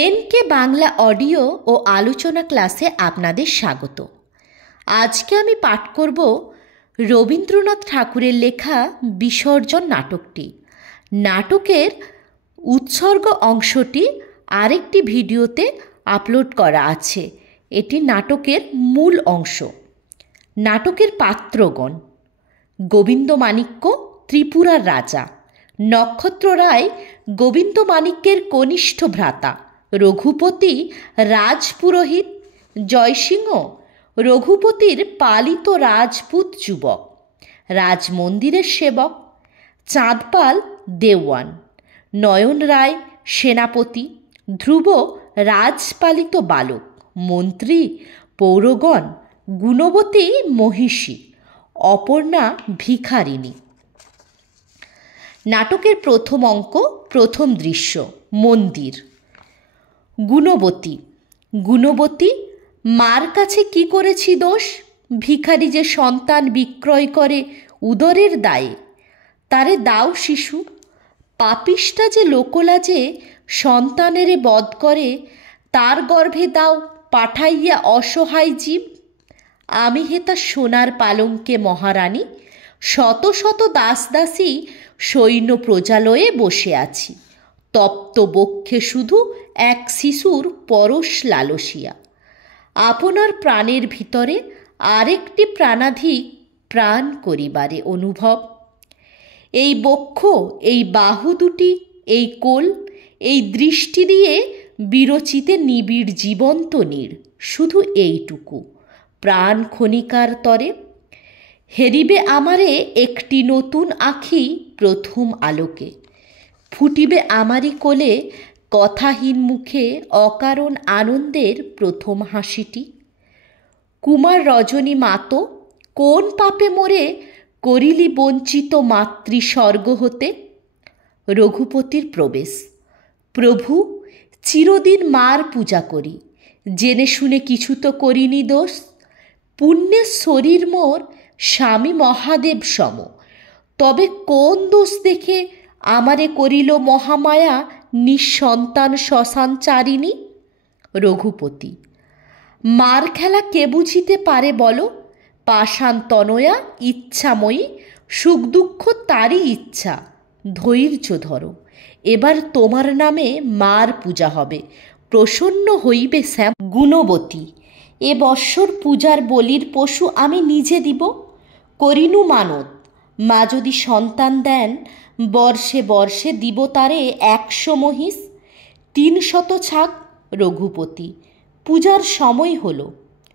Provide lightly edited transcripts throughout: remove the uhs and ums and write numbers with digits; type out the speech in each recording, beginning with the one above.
NK Bangla audio ও আলোচনা ক্লাসে আপনাদের স্বাগত। আজকে আমি পাঠ করব রবীন্দ্রনাথ ঠাকুরের লেখা বিসর্জন নাটকটি। নাটকের উৎসর্গ অংশটি আরেকটি ভিডিওতে আপলোড করা আছে। এটি নাটকের মূল অংশ। নাটকের পাত্রগণ: গোবিন্দমাণিক্য ত্রিপুরার রাজা, নক্ষত্র রায় গোবিন্দমাণিক্যের কনিষ্ঠ ভ্রাতা, রঘুপতি রাজপুরোহিত, জয়সিংহ রঘুপতির পালিত রাজপুত যুবক, রাজমন্দিরের সেবক, চাঁদপাল দেওয়ান, নয়ন রায় সেনাপতি, ধ্রুব রাজপালিত বালক, মন্ত্রী পৌরগণ, গুণবতী মহিষী, অপর্ণা ভিখারিণী। নাটকের প্রথম অঙ্ক, প্রথম দৃশ্য, মন্দির। গুণবতী: মার কাছে কি করেছি দোষ? ভিখারি যে সন্তান বিক্রয় করে উদরের দায়ে, তারে দাও শিশু। পাপিষ্টা যে লোকলাজে সন্তানেরে বধ করে, তার গর্ভে দাও পাঠাইয়া অসহায় জীব। আমি হেতা সোনার পালঙ্কে মহারানী, শত শত দাসদাসী সৈন্য প্রজালয়ে বসে আছি, তপ্ত বক্ষে শুধু এক শিশুর পরশ লালসিয়া। আপনার প্রাণের ভিতরে আরেকটি প্রাণাধিক প্রাণ করিবারে অনুভব। এই বক্ষ, এই বাহু দুটি, এই কোল, এই দৃষ্টি দিয়ে বিরচিতে নিবিড় জীবন্ত নীড়, শুধু এইটুকু প্রাণ ক্ষণিকার তরে। হেরিবে আমারে একটি নতুন আখি প্রথম আলোকে, ফুটিবে আমারই কোলে কথাহীন মুখে অকারণ আনন্দের প্রথম হাসিটি। কুমার রজনী মাতো, কোন পাপে মোরে করিলি বঞ্চিত মাতৃস্বর্গ হতে? রঘুপতির প্রবেশ: প্রভু, চিরদিন মার পূজা করি, জেনে শুনে কিছু তো করিনি দোষ। পুণ্যের শরীর মোর স্বামী মহাদেব সম, তবে কোন দোষ দেখে আমারে করিল মহামায়া নিঃসন্তান শ্মশানচারিণী? রঘুপতি: মার খেলা কে বুঝিতে পারে বলো? পাষাণ তনয়া ইচ্ছাময়ী, সুখ দুঃখ তারই ইচ্ছা, ধৈর্য ধরো। এবার তোমার নামে মার পূজা হবে, প্রসন্ন হইবে শ্যাম। গুণবতী: এ বৎসর পূজার বলির পশু আমি নিজে দিব, করিনু মানত। মা যদি সন্তান দেন, বর্ষে বর্ষে দিব তারে 100 মহিষ, 300 ছাগ। রঘুপতি: পূজার সময় হল,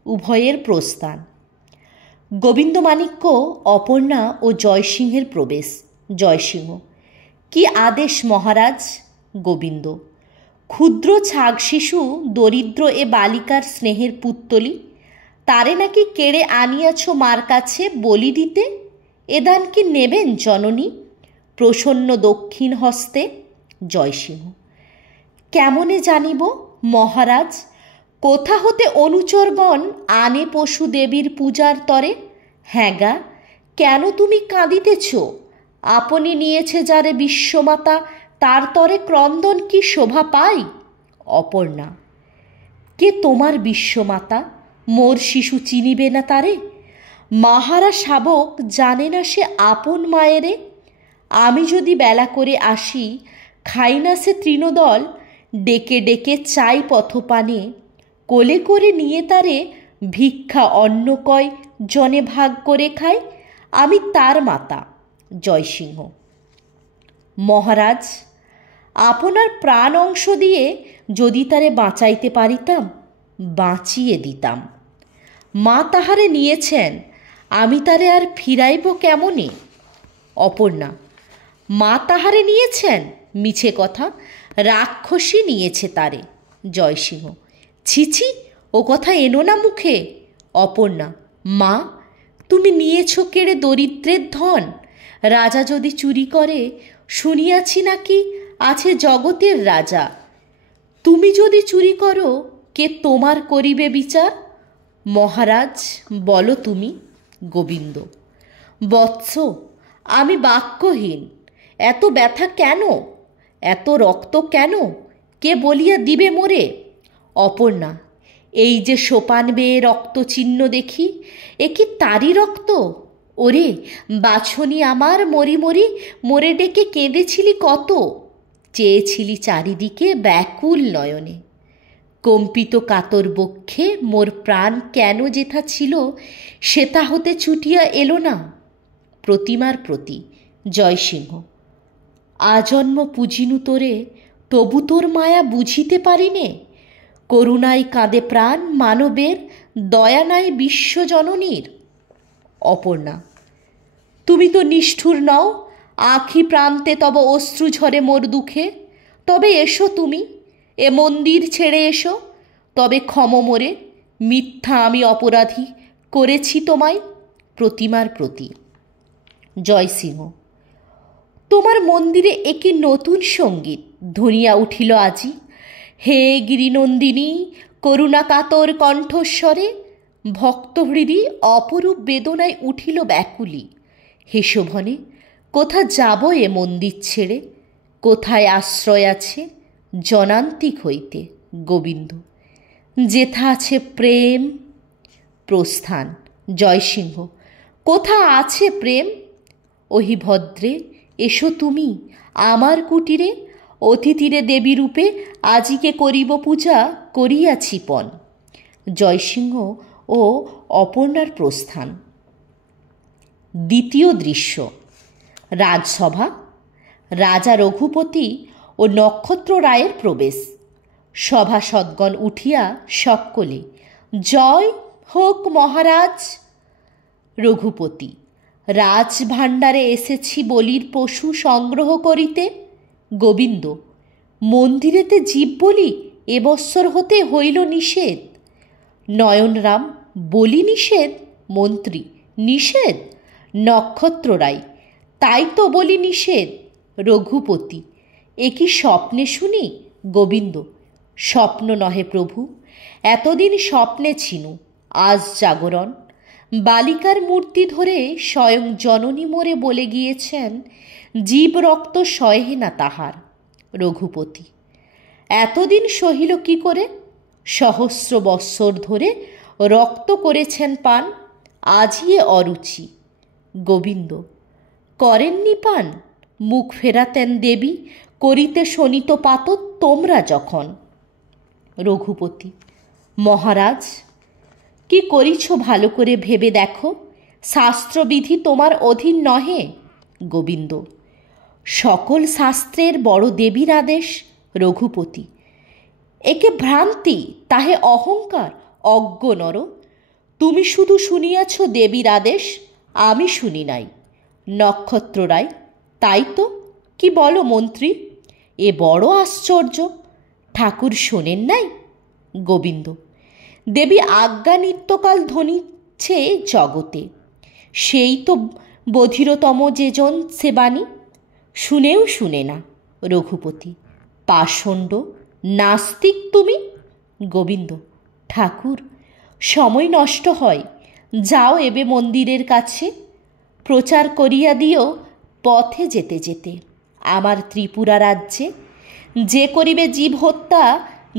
উভয়ের প্রস্থান। গোবিন্দমাণিক্য, অপর্ণা ও জয়সিংহের প্রবেশ। জয়সিংহ: কি আদেশ মহারাজ? গোবিন্দ: ক্ষুদ্র ছাগ শিশু দরিদ্র এ বালিকার স্নেহের পুত্তলি, তারে নাকি কেড়ে আনিয়াছ মার কাছে বলি দিতে। এ দান কি নেবেন জননী প্রসন্ন দক্ষিণ হস্তে? জয়সিংহ: কেমনে জানিব মহারাজ? কোথা হতে অনুচরগণ আনে পশু দেবীর পূজার তরে? হ্যাঁ গা, কেন তুমি কাঁদিতেছ? আপনি নিয়েছে যারে বিশ্বমাতা, তার তরে ক্রন্দন কি শোভা পায়? অপর্ণা: কে তোমার বিশ্বমাতা? মোর শিশু চিনিবে না তারে? মাহারা শাবক জানে না সে আপন মায়েরে। আমি যদি বেলা করে আসি, খাই না সে তৃণদল, ডেকে ডেকে চাই পথপানে, কোলে করে নিয়ে তারে ভিক্ষা অন্ন কয় জনে ভাগ করে খায়, আমি তার মাতা। জয়সিংহ: মহারাজ, আপনার প্রাণ অংশ দিয়ে যদি তারে বাঁচাইতে পারিতাম, বাঁচিয়ে দিতাম। মা তাহারে নিয়েছেন, আমি তারে আর ফিরাইব কেমনে? অপর্ণা: মা তাহারে নিয়েছেন? মিছে কথা, রাক্ষসী নিয়েছে তারে। জয়সিংহ: ছিছি, ও কথা এনো না মুখে। অপর্ণা: মা, তুমি নিয়েছ কেড়ে দরিদ্রের ধন? রাজা যদি চুরি করে, শুনিয়াছি নাকি আছে জগতের রাজা। তুমি যদি চুরি করো, কে তোমার করিবে বিচার? মহারাজ, বলো তুমি। গোবিন্দ: বৎস, আমি বাক্যহীন। এত ব্যথা কেন? এত রক্ত কেন? কে বলিয়া দিবে মোরে? অপর্ণা, এই যে সোপান বেয়ে রক্তচিহ্ন দেখি, এ কি তারই রক্ত? ওরে বাছনি আমার, মরি মরি মোরে ডেকে কেঁদেছিলি কত, চেয়েছিলি চারিদিকে ব্যাকুল নয়নে। কম্পিত কাতর বক্ষে মোর প্রাণ কেন যেথা ছিল সেটা হতে ছুটিয়া এলো না। প্রতিমার প্রতি জয়সিংহ। আজন্ম পুজিনু তোরে, তবু তোর মায়া বুঝিতে পারিনে। করুণায় কাঁদে প্রাণ মানবের, দয়া নাই বিশ্বজননীর। অপর্ণা, তুমি তো নিষ্ঠুর নও, আখি প্রান্তে তব অশ্রু ঝরে মোর দুঃখে। তবে এসো তুমি, এ মন্দির ছেড়ে এসো, তবে ক্ষম মোরে, মিথ্যা আমি অপরাধী করেছি তোমায়। প্রতিমার প্রতি জয়সিংহ। তোমার মন্দিরে একই নতুন সঙ্গীত ধ্বনিয়া উঠিল আজি। হে গিরিনন্দিনী, করুণা কাতর কণ্ঠস্বরে ভক্তহৃদি অপরূপ বেদনায় উঠিল ব্যাকুলি। হে শোভনে, কোথা যাব এ মন্দির ছেড়ে? কোথায় আশ্রয় আছে জনান্তিক হইতে? গোবিন্দ। যেথা আছে প্রেম। প্রস্থান জয়সিংহ। কোথা আছে প্রেম? ওহি ভদ্রে, এসো তুমি আমার কুটিরে। অতিথিরে দেবী রূপে আজিকে করিব পূজা, করিয়াছি পণ। জয়সিংহ ও অপর্ণার প্রস্থান। দ্বিতীয় দৃশ্য। রাজসভা। রাজা রঘুপতি ও নক্ষত্র রায়ের প্রবেশ। সভাসদগণ উঠিয়া সকলে জয় হোক মহারাজ। রঘুপতি, রাজভাণ্ডারে এসেছি বলির পশু সংগ্রহ করিতে। গোবিন্দ, মন্দিরেতে জীব বলি এবৎসর হতে হইল নিষেধ। নয়নরাম, বলি নিষেধ? মন্ত্রী, নিষেধ? নক্ষত্র রায়, তাই তো বলি নিষেধ। রঘুপতি, এ কি স্বপ্নে শুনি? গোবিন্দ, স্বপ্ন নহে প্রভু, এতদিন স্বপ্নে ছিনু, আজ জাগরণ। বালিকার মূর্তি ধরে স্বয়ং জননী মোরে বলে গিয়েছেন, জীব রক্ত সহে না তাহার। রঘুপতি, এতদিন সহিল কি করে? সহস্র বৎসর ধরে রক্ত করেছেন পান, আজই এ অরুচি। গোবিন্দ, করেননি পান? মুখ ফেরাতেন দেবী, করিতে শোনিত পাত তোমরা যখন। রঘুপতি, মহারাজ, কি করিছ ভালো করে ভেবে দেখো, শাস্ত্রবিধি তোমার অধীন নহে। গোবিন্দ, সকল শাস্ত্রের বড় দেবীর আদেশ। রঘুপতি, একে ভ্রান্তি, তাহে অহংকার, অজ্ঞ নর। তুমি শুধু শুনিয়াছ দেবীর আদেশ, আমি শুনি নাই। নক্ষত্র রায়, তাই তো, কি বলো মন্ত্রী? এ বড় আশ্চর্য, ঠাকুর শোনেন নাই? গোবিন্দ, দেবী আজ্ঞা নিত্যকাল ধ্বনিছে জগতে, সেই তো বধিরতম যেজন সে বাণী, শুনেও শুনে না। রঘুপতি, পাষণ্ড নাস্তিক তুমি। গোবিন্দ, ঠাকুর, সময় নষ্ট হয়, যাও এবে মন্দিরের কাছে, প্রচার করিয়া দিও পথে যেতে যেতে আমার ত্রিপুরা রাজ্যে। যে করিবে জীব হত্যা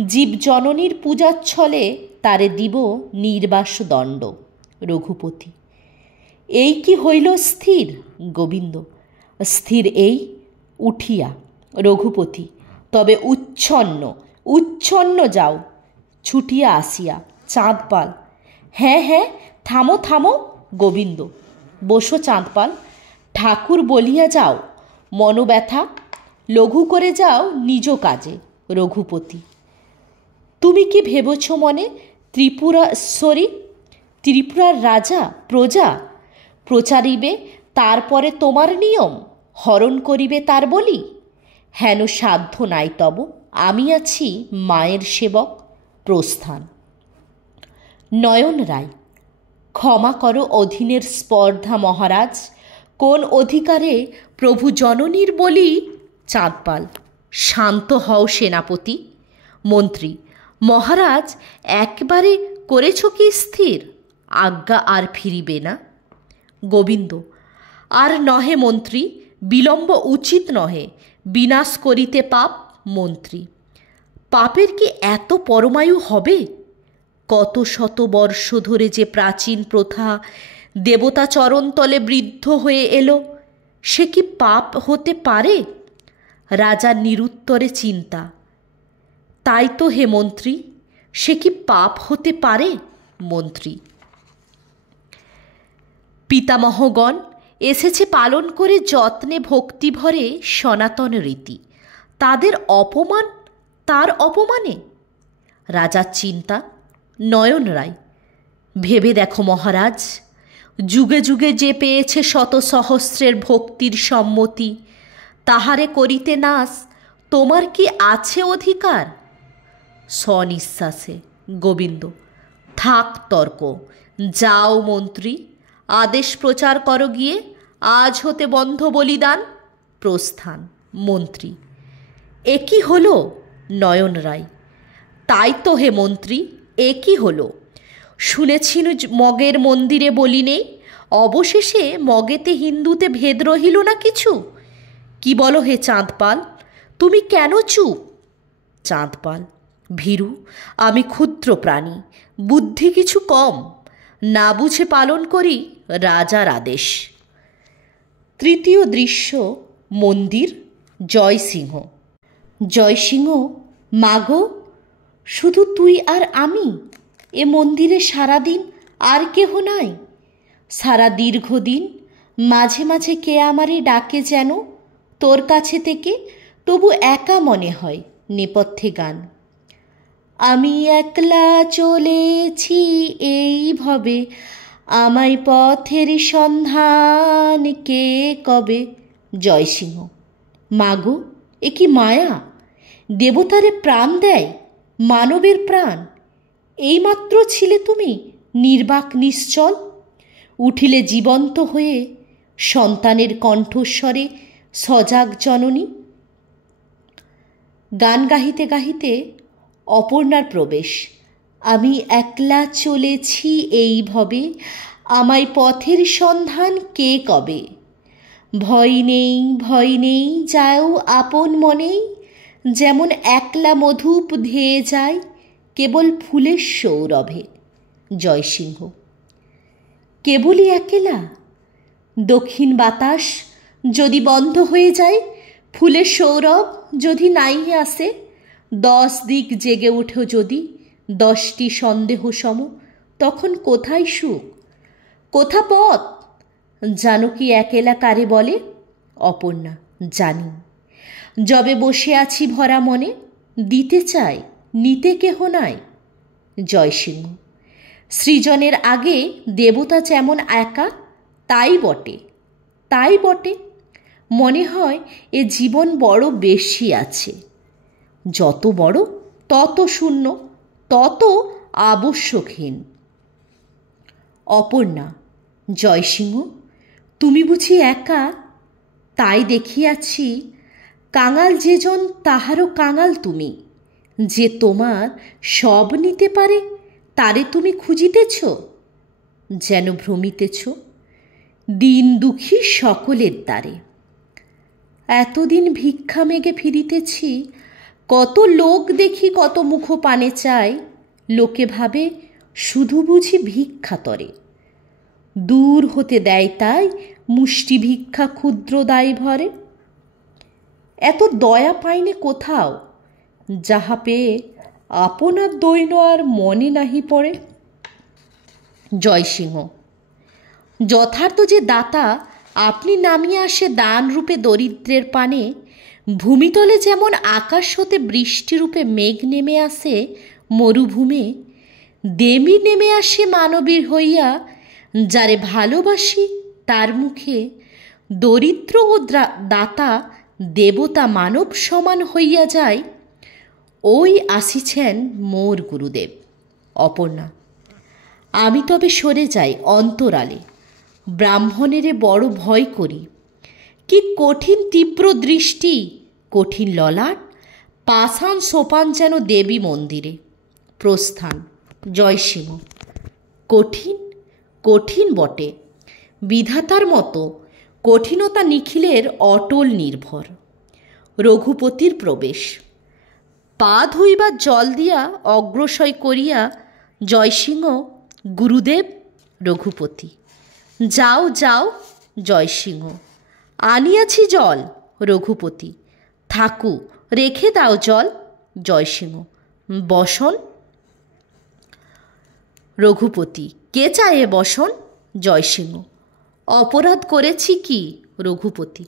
জীব জননীর পূজার ছলে, তারে দিব নির্বাস দণ্ড। রঘুপতি, এই কি হইল স্থির? গোবিন্দ, স্থির এই, উঠিয়া। রঘুপতি, তবে উচ্ছন্ন উচ্ছন্ন যাও। ছুটিয়া আসিয়া চাঁদপাল, হ্যাঁ হ্যাঁ, থামো থামো। গোবিন্দ, বসো চাঁদপাল, ঠাকুর বলিয়া যাও, মনোব্যথা লঘু করে যাও নিজ কাজে। রঘুপতি, তুমি কি ভেবেছ মনে ত্রিপুরাশ্বরী, ত্রিপুরার রাজা প্রজা? প্রচারিবে তারপরে তোমার নিয়ম, হরণ করিবে তার বলি। হেন সাধ্য নাই তব, আমি আছি মায়ের সেবক। প্রস্থান। নয়ন রায়, ক্ষমা করো অধীনের স্পর্ধা মহারাজ, কোন অধিকারে প্রভু জননীর বলি? চাঁদপাল, শান্ত হও সেনাপতি। মন্ত্রী, মহারাজ, একবারে করেছ কি স্থির? আজ্ঞা আর ফিরিবে না। গোবিন্দ, আর নহে মন্ত্রী, বিলম্ব উচিত নহে, বিনাশ করিতে পাপ। মন্ত্রী, পাপের কি এত পরমায়ু হবে? কত শত বর্ষ ধরে যে প্রাচীন প্রথা দেবতা চরণতলে বৃদ্ধ হয়ে এলো, সে কি পাপ হতে পারে? রাজার নিরুত্তরে চিন্তা। তাই তো হে মন্ত্রী, সে কি পাপ হতে পারে? মন্ত্রী: পিতামহগণ এসেছে পালন করে যত্নে ভক্তিভরে সনাতন রীতি, তাদের অপমান তার অপমানে? রাজার চিন্তা। নয়ন রায়: ভেবে দেখো মহারাজ, যুগে যুগে যে পেয়েছে শত সহস্রের ভক্তির সম্মতি, তাহারে করিতে নাস তোমার কি আছে অধিকার? স্বনিশ্বাসে গোবিন্দ: থাক তর্ক, যাও মন্ত্রী, আদেশ প্রচার করো গিয়ে, আজ হতে বন্ধ বলিদান। প্রস্থান। মন্ত্রী: এ কি হলো? নয়ন রায়: তাই তো হে মন্ত্রী, এ কি হলো? শুনেছি মগের মন্দিরে বলি নেই, অবশেষে মগেতে হিন্দুতে ভেদ রহিল না কিছু? কি বলো হে চাঁদপাল, তুমি কেন চুপ? চাঁদপাল: ভীরু, আমি ক্ষুদ্র প্রাণী, বুদ্ধি কিছু কম, না বুঝে পালন করি রাজার আদেশ। তৃতীয় দৃশ্য মন্দির। জয়সিংহ: জয়সিংহ: মাগো, শুধু তুই আর আমি এ মন্দিরে সারাদিন, আর কেহ নাই? সারা দীর্ঘদিন মাঝে মাঝে কে আমারে ডাকে যেন তোর কাছে থেকে, তবু একা মনে হয় নেপথ্যে গান। আমি একলা চলেছি এইভাবে, আমায় পথের সন্ধান কে কবে? জয়সিংহ: মাগো, এ কি মায়া! দেবতারে প্রাণ দেয় মানবের প্রাণ, এইমাত্র ছিলে তুমি নির্বাক নিশ্চল, উঠিলে জীবন্ত হয়ে সন্তানের কণ্ঠস্বরে সজাগ জননী। গান গাহিতে গাহিতে অপর্ণার প্রবেশ। আমি একলা চলেছি এইভাবে, আমায় পথের সন্ধান কে কবে? ভয় নেই, ভয় নেই, যাও আপন মনেই, যেমন একলা মধুপ ধেয়ে যায় কেবল ফুলের সৌরভে। জয়সিংহ: কেবলই একেলা? দক্ষিণ বাতাস যদি বন্ধ হয়ে যায়, ফুলের সৌরভ যদি নাই আসে, 10 দিক জেগে ওঠে যদি 10টি সন্দেহ সম, তখন কোথায় সুখ, কোথা পথ? জানো কি একেলা কারে বলে? অপর্ণা: জানি। যবে বসে আছি ভরা মনে, দিতে চাই নিতে কেহ নাই। জয়সিংহ: সৃজনের আগে দেবতা যেমন একা, তাই বটে, তাই বটে। মনে হয় এ জীবন বড় বেশি আছে, যত বড় তত শূন্য, তত আবশ্যকহীন। অপর্ণা: জয়সিংহ, তুমি বুঝি একা? তাই দেখিয়াছি, কাঙাল যেজন তাহারও কাঙাল তুমি, যে তোমার সব নিতে পারে তারে তুমি খুঁজিতেছ, যেন ভ্রমিতেছ দিন দুঃখী সকলের দ্বারে। এতদিন ভিক্ষা মেগে ফিরিতেছি, কত লোক দেখি কত মুখ পানে চায়, লোকে ভাবে শুধু বুঝি ভিক্ষা তরে, দূর হতে দেয় তাই মুষ্টি ভিক্ষা ক্ষুদ্র দায় ভরে। এত দয়া পাইনে কোথাও, যাহা পেয়ে আপনার দৈন আর মনে নাহি পড়ে। জয়সিংহ: যথার্থ যে দাতা আপনি নামিয়ে আসে দান রূপে দরিদ্রের পানে, ভূমিতলে যেমন আকাশ হতে বৃষ্টিরূপে মেঘ নেমে আসে মরুভূমে, দেবী নেমে আসে মানবীর হইয়া, যারে ভালোবাসি তার মুখে দরিদ্র ও দাতা দেবতা মানব সমান হইয়া যায়, ওই আসিছেন মোর গুরুদেব। অপর্ণা: আমি তবে সরে যাই অন্তরালে, ব্রাহ্মণেরে বড় ভয় করি। কি কঠিন তীব্র দৃষ্টি, কঠিন ললাট, পাষাণ সোপান যেন দেবী মন্দিরে। প্রস্থান। জয়সিংহ: কঠিন, কঠিন বটে, বিধাতার মতো কঠিনতা নিখিলের অটল নির্ভর। রঘুপতির প্রবেশ। পা ধুইবার জল দিয়া অগ্রসর করিয়া জয়সিংহ, গুরুদেব। রঘুপতি, যাও যাও। জয়সিংহ, আনিয়াছি জল। রঘুপতি, থাকু, রেখে দাও জল। জয়সিংহ, বসন। রঘুপতি, কে চায়ে বসন? জয়সিংহ, অপরাধ করেছি কি? রঘুপতি,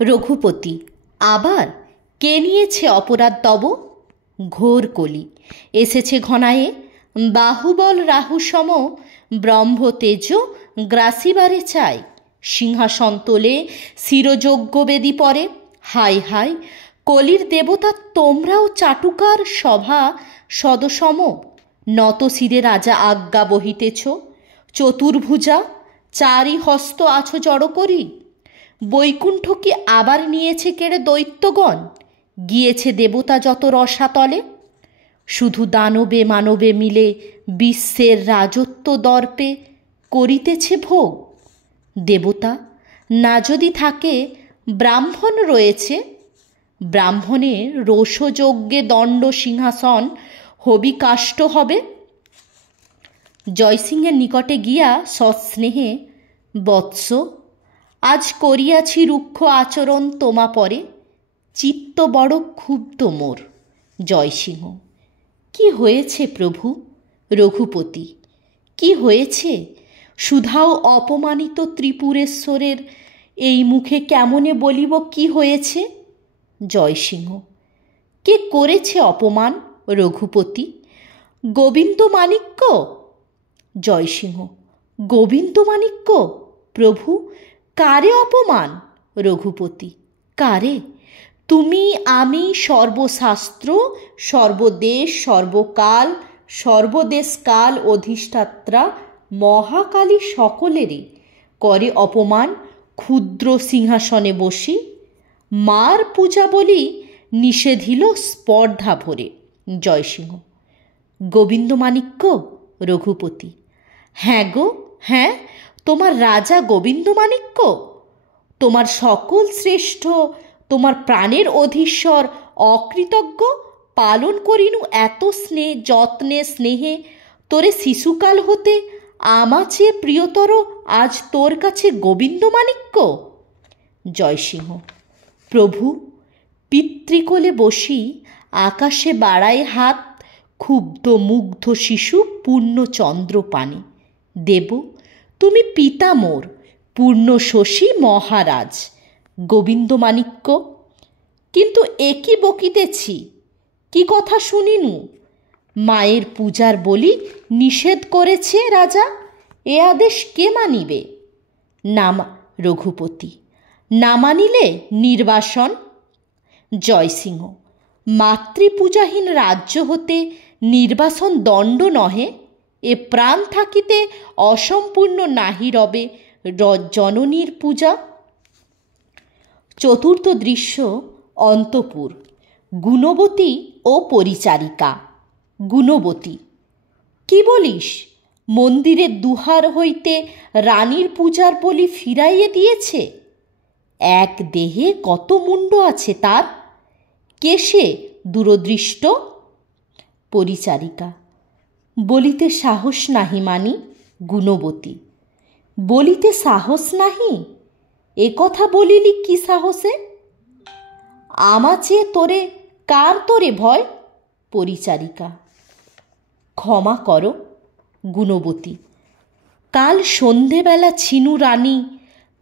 রঘুপতি, আবার কে নিয়েছে অপরাধ তব? ঘোর কলি এসেছে ঘনায়ে, বাহুবল রাহু সম ব্রহ্মতেজ গ্রাসিবারে চাই। সিংহাসন তোলে শিরযজ্ঞ বেদি পরে, হাই হাই কলির দেবতা তোমরাও চাটুকার সভা সদসম। নত শিরে রাজা আজ্ঞা বহিতেছ, চতুর্ভুজা চারি হস্ত আছো জড় করি। বৈকুণ্ঠ কি আবার নিয়েছে কেড়ে দৈত্যগণ? গিয়েছে দেবতা যত রসাতলে। শুধু দানবে মানবে মিলে বিশ্বের রাজত্ব দর্পে করিতেছে ভোগ। দেবতা না যদি থাকে, ব্রাহ্মণ রয়েছে। ব্রাহ্মণের রোষযজ্ঞে দণ্ড সিংহাসন হবিকাষ্ট হবে। জয়সিংহের নিকটে গিয়া সস্নেহে, বৎস, আজ করিয়াছি রুক্ষ আচরণ তোমা পরে, চিত্ত বড় ক্ষুব্ধ মোর। জয়সিংহ, কি হয়েছে প্রভু? রঘুপতি, কি হয়েছে? সুধাও অপমানিত ত্রিপুরেশ্বরের এই মুখে কেমনে বলিব কি হয়েছে? জয়সিংহ, কে করেছে অপমান? রঘুপতি, গোবিন্দমাণিক্য। জয়সিংহ, গোবিন্দমাণিক্য? প্রভু, কারে অপমান? রঘুপতি, কারে? তুমি আমি সর্বশাস্ত্র সর্বদেশ সর্বকাল সর্বদেশকাল অধিষ্ঠাত্রা মহাকালী সকলেরই করে অপমান ক্ষুদ্র সিংহাসনে বসি। মার পূজা বলি নিষেধিল স্পর্ধা ভরে। জয়সিংহ, গোবিন্দমাণিক্য? রঘুপতি, হ্যাঁ গো হ্যাঁ, তোমার রাজা গোবিন্দমাণিক্য। তোমার সকল শ্রেষ্ঠ, তোমার প্রাণের অধীশ্বর অকৃতজ্ঞ পালন করিনু এত যত্নে স্নেহে তোরে শিশুকাল হতে আমা চেয়ে প্রিয়তর আজ তোর কাছে গোবিন্দমাণিক্য। জয়সিংহ, প্রভু, পিতৃকোলে বসি আকাশে বাড়ায় হাত ক্ষুব্ধ মুগ্ধ শিশু পূর্ণচন্দ্র পানে। দেব, তুমি পিতা মোর পূর্ণ শশী মহারাজ গোবিন্দমাণিক্য। কিন্তু একই বকিতেছি, কি কথা শুনিনু? মায়ের পূজার বলি নিষেধ করেছে রাজা, এ আদেশ কে মানিবে? রঘুপতি, না মানিলে নির্বাসন। জয়সিংহ, মাতৃপূজাহীন রাজ্য হতে নির্বাসন দণ্ড নহে। এ প্রাণ থাকিতে অসম্পূর্ণ নাহি রবে জননীর পূজা। চতুর্থ দৃশ্য অন্তপুর। গুণবতী ও পরিচারিকা। গুণবতী, কি বলিস? মন্দিরের দুহার হইতে রানীর পূজার বলি ফিরাইয়ে দিয়েছে? এক দেহে কত মুণ্ড আছে তার, কে সে দূরদৃষ্ট? পরিচারিকা, বলিতে সাহস নাহি মানি। গুণবতী, বলিতে সাহস নাহি? এ কথা বলিলি কি সাহসে? আমা চেয়ে তোরে কার তোরে ভয়? পরিচারিকা, ক্ষমা করো। গুণবতী, কাল সন্ধেবেলা ছিনু রানী,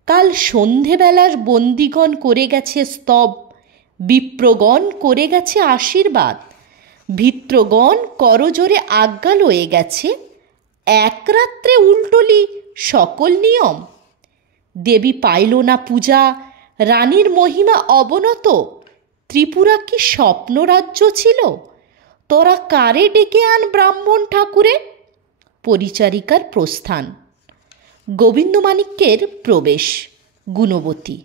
কাল সন্ধেবেলার বন্দিগণ করে গেছে স্তব, বিপ্রগণ করে গেছে আশীর্বাদ, ভিত্রগণ করজোরে আজ্ঞা লয়ে গেছে। এক রাত্রে উল্টলি সকল নিয়ম। দেবী পাইল না পূজা, রানীর মহিমা অবনত। ত্রিপুরা কি স্বপ্নরাজ্য ছিল? তোরা কারে ডেকে আন ব্রাহ্মণ ঠাকুরে? পরিচারিকার প্রস্থান। গোবিন্দমাণিক্যের প্রবেশ। গুণবতী,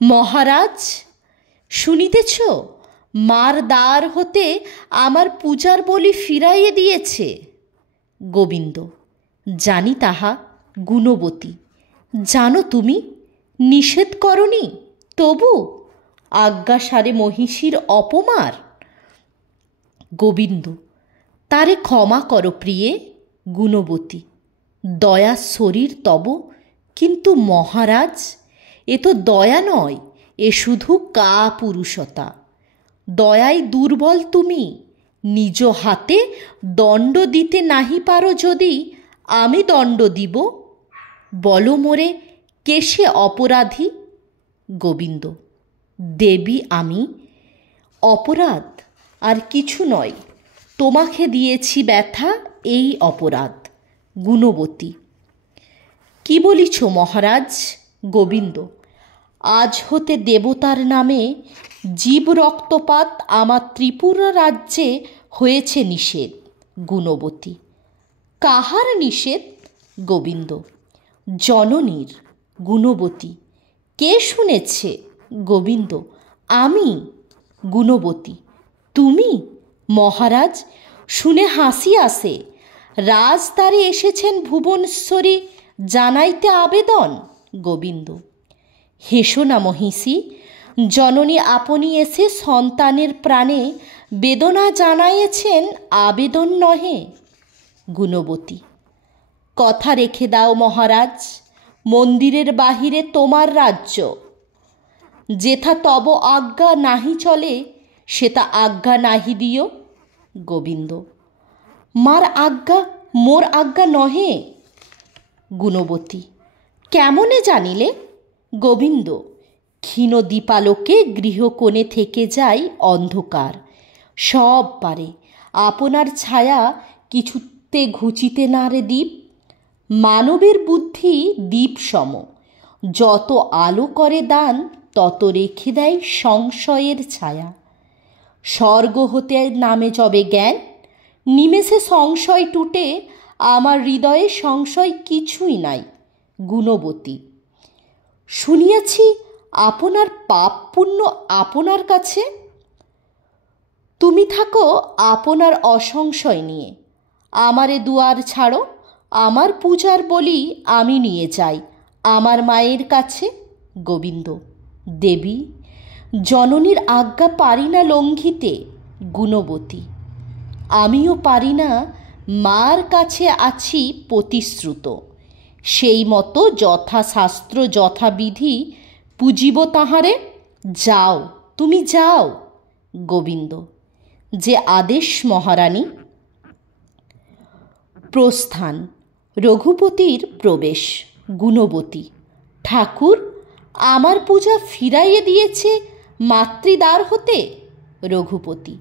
মহারাজ শুনিতেছ, মার দ্বার হতে আমার পূজার বলি ফিরাইয়ে দিয়েছে। গোবিন্দ, জানি তাহা। গুণবতী, জানো তুমি, নিষেধ করনি তবু আজ্ঞাসারে মহিষীর অপমার। গোবিন্দ, তারে ক্ষমা করো প্রিয়ে। গুণবতী, দয়া শরীর তব, কিন্তু মহারাজ এ তো দয়া নয়, এ শুধু কাপুরুষতা। দয়ায় দুর্বল তুমি, নিজ হাতে দণ্ড দিতে নাহি পারো যদি আমি দণ্ড দিব। বলো মোরে, কে সে অপরাধী? গোবিন্দ, দেবী আমি। অপরাধ আর কিছু নয়, তোমাকে দিয়েছি ব্যথা, এই অপরাধ। গুণবতী, কি বলিছ মহারাজ? গোবিন্দ, আজ হতে দেবতার নামে জীব রক্তপাত আমার ত্রিপুরা রাজ্যে হয়েছে নিষেধ। গুণবতী, কাহার নিষেধ? গোবিন্দ, জননীর। গুণবতী, কে শুনেছে? গোবিন্দ, আমি। গুণবতী, তুমি? মহারাজ, শুনে হাসি আসে। রাজদ্বারে এসেছেন ভুবনেশ্বরী জানাইতে আবেদন। গোবিন্দ, হেসো না মহিষী, জননী আপনি এসে সন্তানের প্রাণে বেদনা জানাইয়েছেন, আবেদন নহে। গুণবতী, কথা রেখে দাও মহারাজ, মন্দিরের বাহিরে তোমার রাজ্য। যেথা তব আজ্ঞা নাহি চলে, সেটা আজ্ঞা নাহি দিও। গোবিন্দ, মার আজ্ঞা মোর আজ্ঞা নহে। গুণবতী, কেমনে জানিলে? গোবিন্দ, ক্ষীণ দীপালোকে গৃহকোণে থেকে যায় অন্ধকার, সব পারে আপনার ছায়া কিছুতে ঘুচিতে না রে দীপ। মানবের বুদ্ধি দীপ সম, যত আলো করে দান তত রেখে দেয় সংশয়ের ছায়া। স্বর্গ হতে নামে যবে জ্ঞান, নিমেষে সংশয় টুটে, আমার হৃদয়ে সংশয় কিছুই নাই। গুণবতী, শুনিয়াছি আপনার পাপ পুণ্য আপনার কাছে। তুমি থাকো আপনার অসংশয় নিয়ে, আমারে দুয়ার ছাড়ো, আমার পূজার বলি আমি নিয়ে যাই আমার মায়ের কাছে। গোবিন্দ, দেবী, জননীর আজ্ঞা পারি না লঙ্ঘিতে। গুণবতী, আমিও পারি না, মার কাছে আছি প্রতিশ্রুত, সেই মতো যথাশাস্ত্র যথাবিধি পুজিব তাহারে। যাও, তুমি যাও। গোবিন্দ, যে আদেশ মহারানী। প্রস্থান, রঘুপতির প্রবেশ। গুণবতী, ঠাকুর, আমার পূজা ফিরাইয়ে দিয়েছে মাতৃদ্বার হতে। রঘুপতি,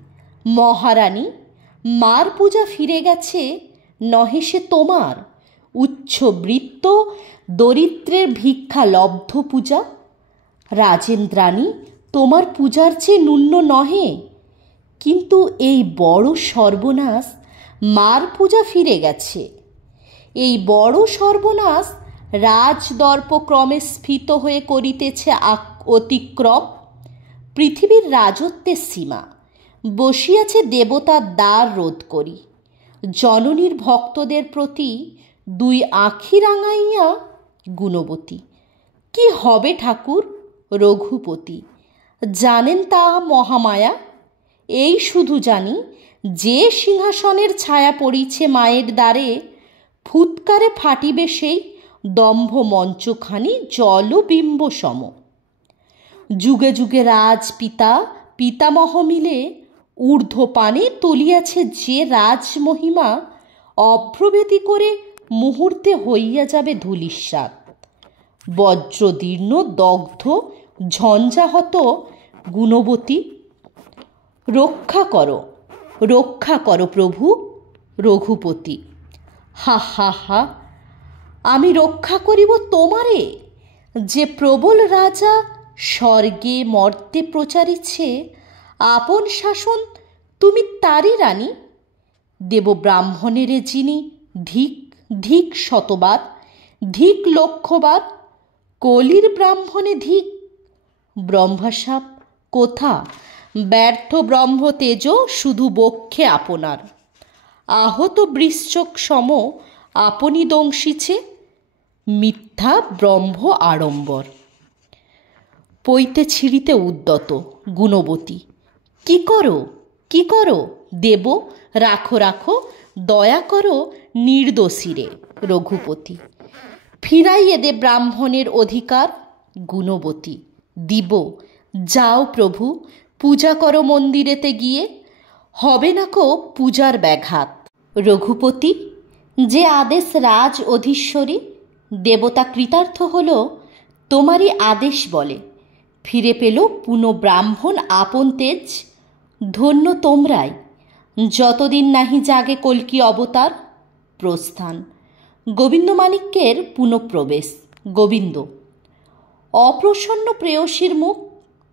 মহারানী, মার পূজা ফিরে গেছে, নহে সে তোমার উচ্চবৃত্ত দরিদ্রের ভিক্ষা লব্ধ পূজা। রাজেন্দ্রাণী, তোমার পূজার চেয়ে ন্যূন নহে, কিন্তু এই বড় সর্বনাশ, মার পূজা ফিরে গেছে। এই বড় সর্বনাশ রাজদর্প ক্রমে স্ফীত হয়ে করিতেছে অতিক্রম। পৃথিবীর রাজত্বের সীমা বসিয়াছে দেবতার দ্বার রোধ করি। জননীর ভক্তদের প্রতি দুই আঁখি রাঙাইয়া। গুণবতী, কি হবে ঠাকুর? রঘুপতি, জানেন তা মহামায়া। এই শুধু জানি, যে সিংহাসনের ছায়া পড়িছে মায়ের দ্বারে, ফুৎকারে ফাটিবে সেই দম্ভ মঞ্চখানি জলবিম্ব সম। যুগে যুগে রাজপিতা পিতামহ মিলে ঊর্ধ্বপানে তুলিয়াছে যে রাজমহিমা, অভ্রভেদী করে মুহূর্তে হইয়া যাবে ধূলিসাৎ। বজ্রদীর্ণ দগ্ধ ঝঞ্ঝাহত। গুণবতী, রক্ষা করো, রক্ষা করো প্রভু। রঘুপতি, হা হা হা, আমি রক্ষা করিব তোমারে, যে প্রবল রাজা স্বর্গে মর্তে প্রচারিছে আপন শাসন, তুমি তারই রানী। দেব ব্রাহ্মণেরে যিনি ধিক ধিক শতবার, ধিক লক্ষবার, কলির ব্রাহ্মণে ধিক। ব্রহ্মসাপ কোথা? ব্যর্থ ব্রহ্মতেজ শুধু বক্ষে আপনার, আহত বৃশ্চক সম আপনি দংশিছে, মিথ্যা ব্রহ্ম আড়ম্বর। পইতে ছিঁড়িতে উদ্যত। গুণবতী, কি করো, কি করো? দেব রাখো রাখো, দয়া করো নির্দোষীরে। রঘুপতি, ফিরাইয়ে দে ব্রাহ্মণের অধিকার। গুণবতী, দিব, যাও প্রভু, পূজা করো মন্দিরেতে গিয়ে, হবে না কো পূজার ব্যাঘাত। রঘুপতি, যে আদেশ রাজ অধীশ্বরী, দেবতা কৃতার্থ হল তোমারই আদেশ বলে। ফিরে পেল পুনঃ ব্রাহ্মণ আপন তেজ, ধন্য তোমরাই, যতদিন নাহি জাগে কল্কি অবতার। প্রস্থান। গোবিন্দমাণিক্যের পুনঃপ্রবেশ। গোবিন্দ, অপ্রসন্ন প্রেয়সীর মুখ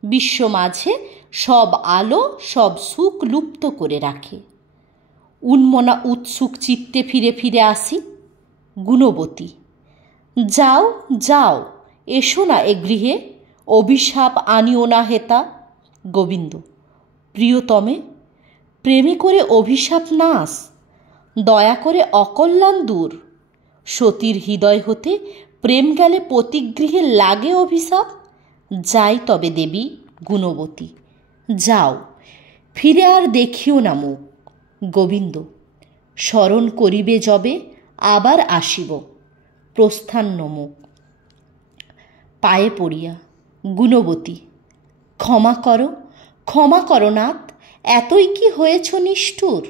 বিশ্ব মাঝে সব আলো সব সুখ লুপ্ত করে রাখে। উন্মনা উৎসুক চিত্তে ফিরে ফিরে আসি। গুণবতী, যাও যাও, এসো না এ গৃহে, অভিশাপ আনিও না হেতা। গোবিন্দ, প্রিয়তমে, প্রেমে করে অভিশাপ নাশ, দয়া করে অকল্যাণ দূর। সতীর হৃদয় হতে প্রেম গেলে পতিগৃহে লাগে অভিশাপ। যাই তবে দেবী। গুণবতী, যাও, ফিরে আর দেখিও না মুখ। গোবিন্দ, স্মরণ করিবে যবে আবার আসিব। প্রস্থান্নমুখ। পায়ে পড়িয়া। গুণবতী, ক্ষমা করো, ক্ষমা করো নাথ, এতই কি হয়েছ নিষ্ঠুর?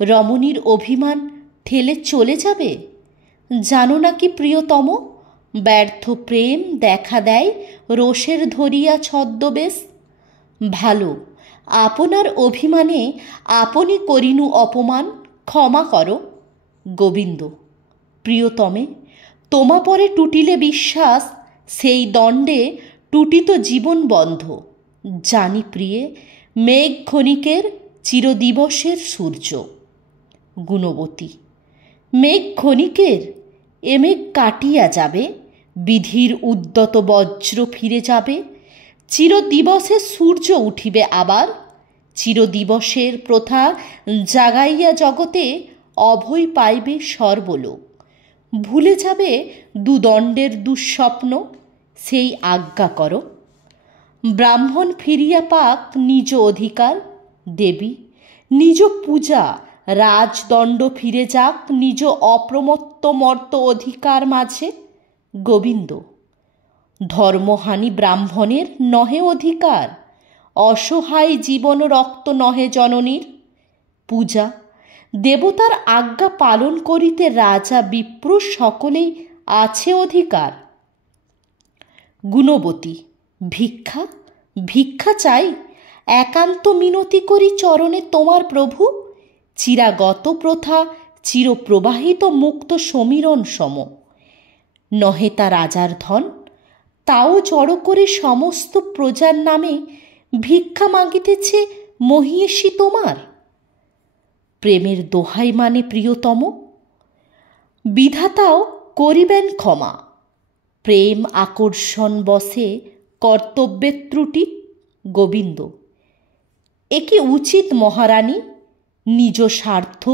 রমণীর অভিমান ঠেলে চলে যাবে? জানো না কি প্রিয়তম, ব্যর্থ প্রেম দেখা দেয় রোষের ধরিয়া ছদ্মবেশ। ভালো, আপনার অভিমানে আপনি করিনু অপমান, ক্ষমা করো। গোবিন্দ, প্রিয়তমে, তোমা পরে টুটিলে বিশ্বাস, সেই দণ্ডে টুটিত জীবন বন্ধ। জানি প্রিয়ে, মেঘ ক্ষণিকের চিরদিবসের সূর্য। গুণবতী, মেঘ ক্ষণিকের, এ মেঘ কাটিয়া যাবে, বিধির উদ্যত বজ্র ফিরে যাবে। চিরদিবসে সূর্য উঠিবে আবার, চিরদিবসের প্রথা জাগাইয়া জগতে অভয় পাইবে সর্বলোক। ভুলে যাবে দুদণ্ডের দুঃস্বপ্ন, সেই আজ্ঞা করো। ব্রাহ্মণ ফিরিয়া পাক নিজ অধিকার। দেবী, নিজ পূজা রাজদণ্ড ফিরে যাক নিজ অপ্রমত্ত মর্ত অধিকার মাঝে। গোবিন্দ, ধর্মহানি ব্রাহ্মণের নহে অধিকার, অসহায় জীবন রক্ত নহে জননীর। পূজা দেবতার আজ্ঞা পালন করিতে রাজা বিপ্র সকলেই আছে অধিকার। গুণবতী, ভিক্ষা, ভিক্ষা চাই, একান্ত মিনতি করি চরণে তোমার প্রভু। চিরাগত প্রথা চিরপ্রবাহিত মুক্ত সমীরণ সম, নহে তা রাজার ধন, তাও জড়ো করে সমস্ত প্রজার নামে ভিক্ষা মাগিতেছে মহিষী তোমার। প্রেমের দোহাই মানে প্রিয়তম, বিধাতাও করিবেন ক্ষমা। প্রেম আকর্ষণ বসে কর্তব্যের ত্রুটি। গোবিন্দ, এ কি উচিত মহারানী? নিজ স্বার্থ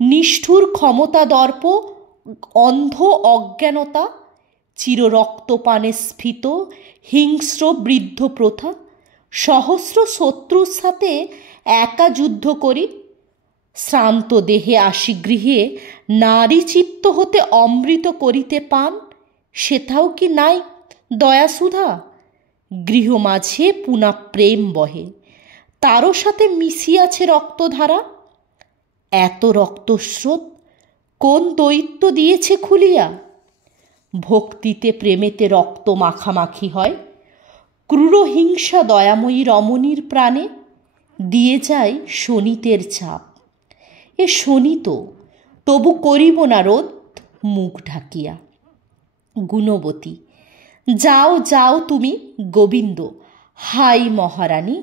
নিষ্ঠুর ক্ষমতা দর্প, অন্ধ অজ্ঞানতা, চির রক্তপানে স্ফীত হিংস্র বৃদ্ধ প্রথা। সহস্র শত্রুর সাথে একা যুদ্ধ করি, শ্রান্ত দেহে আসি গৃহে, নারী চিত্ত হতে অমৃত করিতে পান। সেথাও কি নাই দয়াসুধা? গৃহ মাঝে পুনা প্রেম বহে, তারও সাথে মিশিয়াছে রক্তধারা। এত রক্তস্রোত কোন দৈত্য দিয়েছে খুলিয়া? ভক্তিতে প্রেমেতে রক্ত মাখামাখি হয়, ক্রূর হিংসা দয়াময়ী রমণীর প্রাণে দিয়ে যায় শনিতের চাপ। এ শনিত, তবু করিব না রোধ মুখ ঢাকিয়া। গুণবতী, যাও যাও তুমি। গোবিন্দ, হাই মহারানী,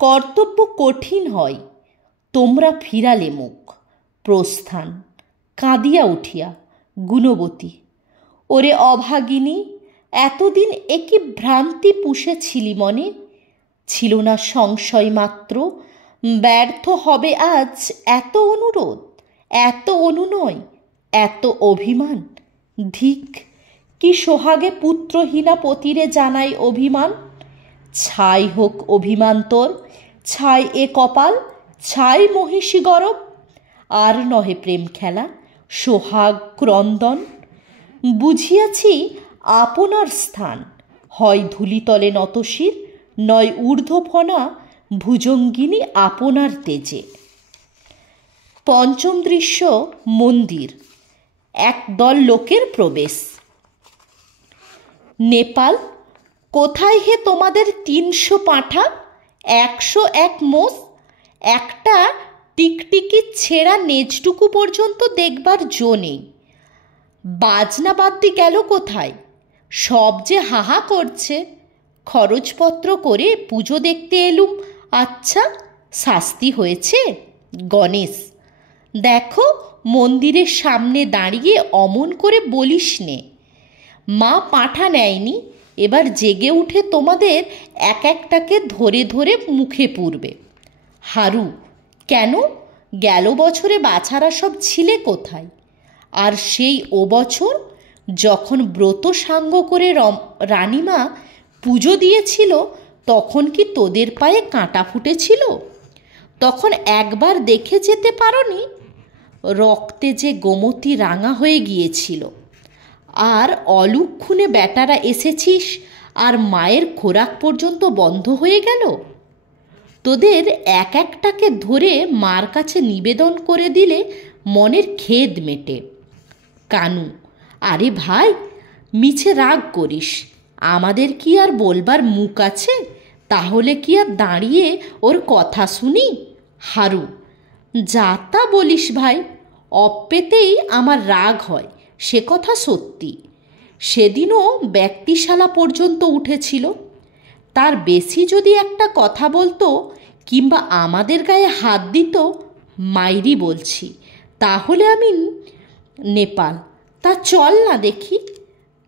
কর্তব্য কঠিন হয়, তোমরা ফিরালে মুখ। প্রস্থান। কাঁদিয়া উঠিয়া। গুণবতী, ওরে অভাগিনী, এতদিন একি ভ্রান্তি পুষেছিলি মনে, ছিল না সংশয় মাত্র, ব্যর্থ হবে আজ এত অনুরোধ, এত অনুনয়, এত অভিমান। ধিক, কি সোহাগে পুত্রহীনা পতিরে জানাই অভিমান। ছাই হোক অভিমান তোর, ছাই এ কপাল, ছাই মহিষী গরব, আর নহে প্রেম খেলা সোহাগ ক্রন্দন। বুঝিয়াছি আপনার স্থান, হয় ধূলিতলে নতশির, নয় ঊর্ধ্বফনা ভুজঙ্গিনী আপনার তেজে। পঞ্চম দৃশ্য মন্দির, একদল লোকের প্রবেশ। নেপাল, কোথায় হে তোমাদের 300 পাঁঠা, 101 মোষ? একটা টিকটিকি ছেঁড়া নেজটুকু পর্যন্ত দেখবার জো নেই। বাজনা বাদ্যি গেল কোথায়? সব যে হাহা করছে। খরচপত্র করে পুজো দেখতে এলুম, আচ্ছা শাস্তি হয়েছে? গণেশ, দেখো মন্দিরের সামনে দাঁড়িয়ে অমন করে বলিস নে। মা পাঁঠা নেয়নি, এবার জেগে উঠে তোমাদের এক একটাকে ধরে ধরে মুখে পুরবে। হারু, কেন? গেল বছরে বাছারা সব ছিলে কোথায়? আর সেই ও বছর যখন ব্রত সাঙ্গ করে রানীমা পুজো দিয়েছিল, তখন কি তোদের পায়ে কাঁটা ফুটেছিল? তখন একবার দেখে যেতে পারোনি? রক্তে যে গোমতী রাঙা হয়ে গিয়েছিল। আর অলুক্ষণে বেটারা এসেছিস আর মায়ের খোরাক পর্যন্ত বন্ধ হয়ে গেল। তোদের এক একটাকে ধরে মার কাছে নিবেদন করে দিলে মনের খেদ মেটে। কানু, আরে ভাই, মিছে রাগ করিস। আমাদের কি আর বলবার মুখ আছে? তাহলে কি আর দাঁড়িয়ে ওর কথা শুনি? হারু, যা তা বলিস ভাই, অপ্পেতেই আমার রাগ হয়, সে কথা সত্যি। সেদিনও ব্যক্তিশালা পর্যন্ত উঠেছিল। তার বেশি যদি একটা কথা বলতো কিংবা আমাদের গায়ে হাত দিত, মাইরি বলছি, তাহলে আমি। নেপাল, তা চল না দেখি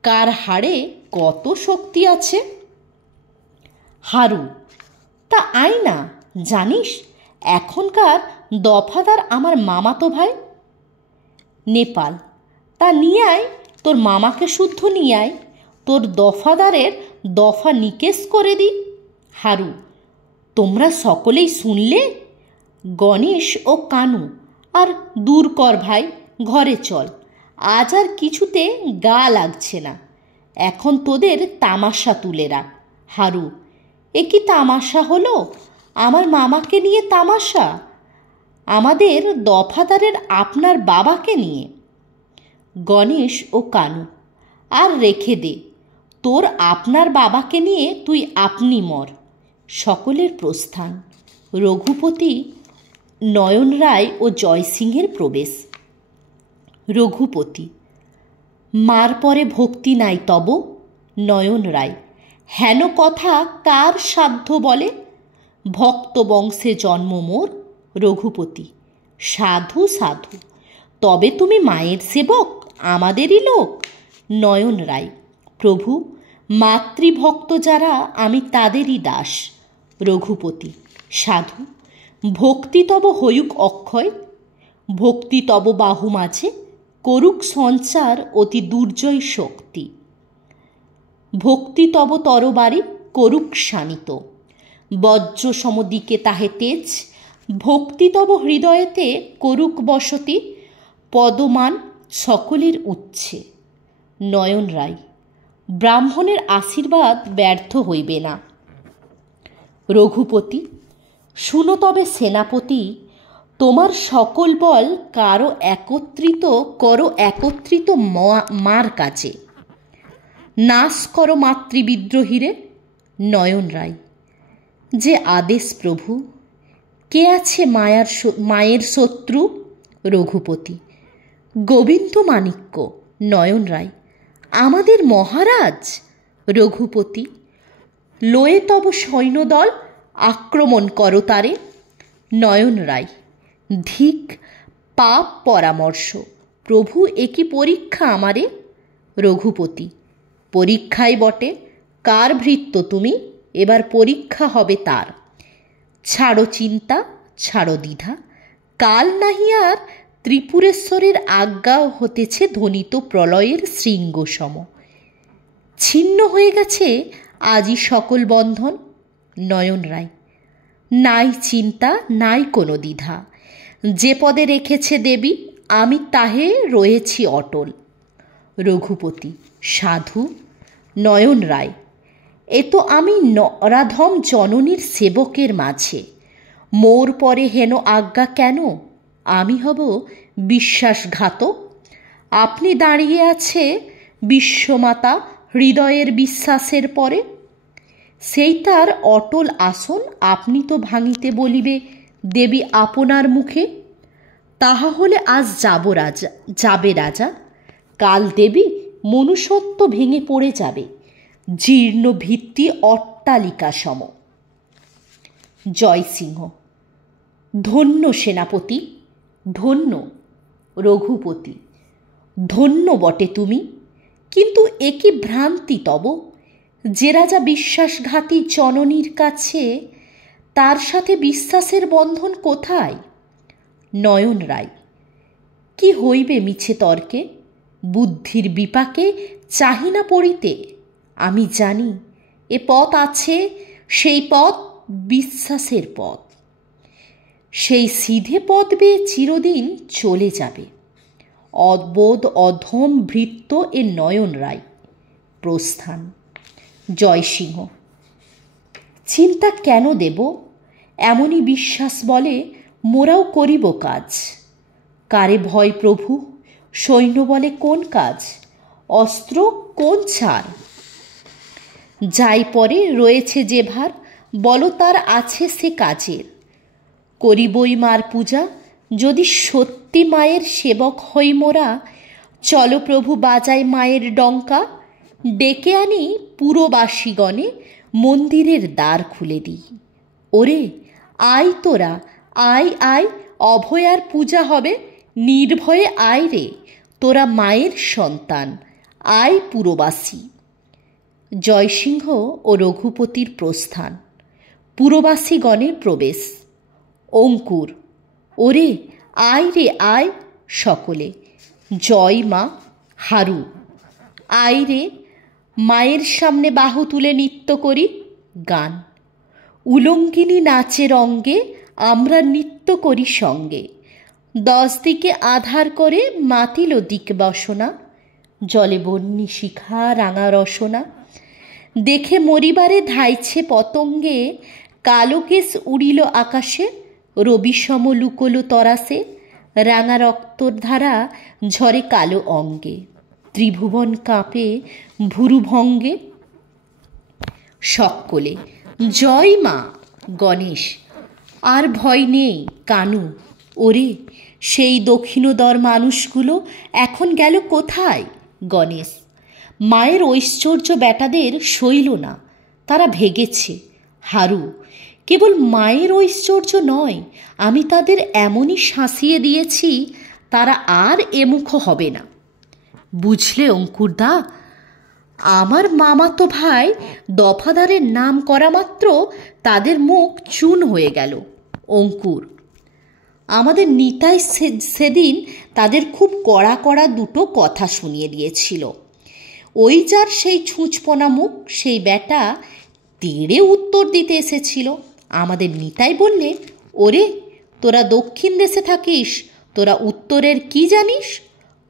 কার হাড়ে কত শক্তি আছে। হারু, তা আয় না। জানিস এখনকার দফাদার আমার মামাতো ভাই। নেপাল, তা নিয়ে আয়, তোর মামাকে শুদ্ধ নিয়ে আয়, তোর দফাদারের দফা নিকেশ করে দিই। হারু, তোমরা সকলেই শুনলে? গণেশ ও কানু, আর দূর কর ভাই, ঘরে চল, আজ আর কিছুতে গা লাগছে না। এখন তোদের তামাশা তুলে রাখ। হারু, এ কি তামাশা হলো? আমার মামাকে নিয়ে তামাশা? আমাদের দফাদারের আপনার বাবাকে নিয়ে। গণেশ ও কানু, আর রেখে দে, তোর আপনার বাবাকে নিয়ে তুই আপনি মর। সকলের প্রস্থান। রঘুপতি, নয়ন রায় ও জয়সিংহের প্রবেশ। রঘুপতি, মার পরে ভক্তি নাই তব? নয়ন রায়, হেন কথা কার সাধ্য বলে? ভক্ত বংশে জন্ম মোর। রঘুপতি, সাধু সাধু, তবে তুমি মায়ের সেবক, আমাদেরই লোক। নয়ন রায়, প্রভু, মাতৃভক্ত যারা আমি তাদেরই দাস। রঘুপতি, সাধু, ভক্তি তব হয়ুক অক্ষয়। ভক্তি তব বাহু মাঝে করুক সঞ্চার অতি দুর্জয় শক্তি। ভক্তি তব তরবারি করুক শানিত, বজ্র সমদিকে তাহে তেজ। ভক্তি তব হৃদয়েতে করুক বসতি, পদমান সকলের উচ্ছে। নয়ন রায়, ব্রাহ্মণের আশীর্বাদ ব্যর্থ হইবে না। রঘুপতি, শুনো তবে সেনাপতি, তোমার সকল বল করো একত্রিত মার কাছে, নাশ করো মাতৃবিদ্রোহীরে। নয়ন রায়, যে আদেশ প্রভু, কে আছে মায়ের শত্রু? রঘুপতি, গোবিন্দ মাণিক্য। নয়ন রায়, আমাদের মহারাজ। রঘুপতি, লয়ে তব সৈন্যদল, আক্রমণ করো তারে। নয়ন রায়, ধিক, পাপ পরামর্শ, প্রভু এ কি পরীক্ষা আমারে? রঘুপতি, পরীক্ষাই বটে, কার ভৃত্য তুমি, এবার পরীক্ষা হবে তার। ছাড়ো চিন্তা, ছাড়ো দ্বিধা, কাল নাহি আর ত্রিপুরেশ্বরের আজ্ঞা হতেছে ধ্বনিত প্রলয়ের শৃঙ্গ সম। ছিন্ন হয়ে গেছে আজই সকল বন্ধন। নয়ন রায়, নাই চিন্তা, নাই কোনো দ্বিধা। যে পদে রেখেছে দেবী, আমি তাহে রয়েছি অটল। রঘুপতি সাধু। নয়ন রায়, এ তো আমি নরাধম জননীর সেবকের মাঝে। মোর পরে হেন আজ্ঞা কেন? আমি হব বিশ্বাসঘাতক? আপনি দাঁড়িয়ে আছে বিশ্বমাতা হৃদয়ের বিশ্বাসের পরে। সেই তার অটল আসন আপনি তো ভাঙিতে বলিবে দেবী আপনার মুখে। তাহা হলে আজ যাবে রাজা, কাল দেবী মনুষ্যত্ব ভেঙে পড়ে যাবে, জীর্ণ ভিত্তি অট্টালিকা সম। জয়সিংহ, ধন্য সেনাপতি, ধন্য। রঘুপতি, ধন্য বটে তুমি, কিন্তু এ কি ভ্রান্তি তব? যে রাজা বিশ্বাসঘাতী জননীর কাছে, তার সাথে বিশ্বাসের বন্ধন কোথায়? নয়ন রায়, কি হইবে মিছে তর্কে? বুদ্ধির বিপাকে চাহি না পড়িতে। আমি জানি এ পথ আছে, সেই পথ বিশ্বাসের পথ। সেই সিধে পথ বেয়ে চিরদিন চলে যাবে। অবোধ অধম ভৃত্য এ নয়ন রায়। প্রস্থান। জয়সিংহ, চিন্তা কেন দেব? এমনই বিশ্বাস বলে মোরাও করিব কাজ। কারে ভয় প্রভু? সৈন্য বলে কোন কাজ? অস্ত্র কোন ছাড়? যাই পরে রয়েছে যে ভার, বলো তার আছে সে কাজের। করিবই মার পূজা, যদি সত্যি মায়ের সেবক হই মোরা। চলো প্রভু বাজাই মায়ের ডঙ্কা, ডেকে আনি পুরবাসীগণে, মন্দিরের দ্বার খুলে দিই। ওরে আয় তোরা, আয় আয়, অভয়ার পূজা হবে, নির্ভয়ে আয় রে, তোরা মায়ের সন্তান, আয় পুরবাসী। জয়সিংহ ও রঘুপতির প্রস্থান, পুরবাসীগণের প্রবেশ। অঙ্কুর, ওরে আয় রে আয় সকলে। জয় মা। হারু, আয় রে, মায়ের সামনে বাহু তুলে নৃত্য করি। গান। উলঙ্গিনী নাচের অঙ্গে, আমরা নৃত্য করি সঙ্গে। 10 দিকে আধার করে মাতিল দিক বসনা, জলে বন্যী শিখা রাঙা রসনা। দেখে মরিবারে ধাইছে পতঙ্গে, কালো কেশ উড়িল আকাশে, রবিসম লুকোলো তরাসে। রাঙা রক্তর ধারা ঝরে কালো অঙ্গে, ত্রিভুবন কাঁপে ভুরুভঙ্গে। সকলে জয় মা। গণেশ, আর ভয় নেই কানু। ওরে সেই দক্ষিণোদর মানুষগুলো এখন গেল কোথায়? গণেশ, মায়ের ঐশ্বর্য বেটাদের সইল না, তারা ভেগেছে। হারু, কেবল মায়ের ঐশ্বর্য নয়, আমি তাদের এমনই শাসিয়ে দিয়েছি, তারা আর এমুখ হবে না। বুঝলে অঙ্কুরদা, আমার মামাতো ভাই দফাদারের নাম করা মাত্র তাদের মুখ চুন হয়ে গেল। অঙ্কুর, আমাদের নিতাই সেদিন তাদের খুব কড়া কড়া দুটো কথা শুনিয়ে দিয়েছিল। ওই যার সেই ছুঁচপোনা মুখ, সেই বেটা তেড়ে উত্তর দিতে এসেছিল। আমাদের নিতাই বললে, ওরে তোরা দক্ষিণ দেশে থাকিস, তোরা উত্তরের কি জানিস?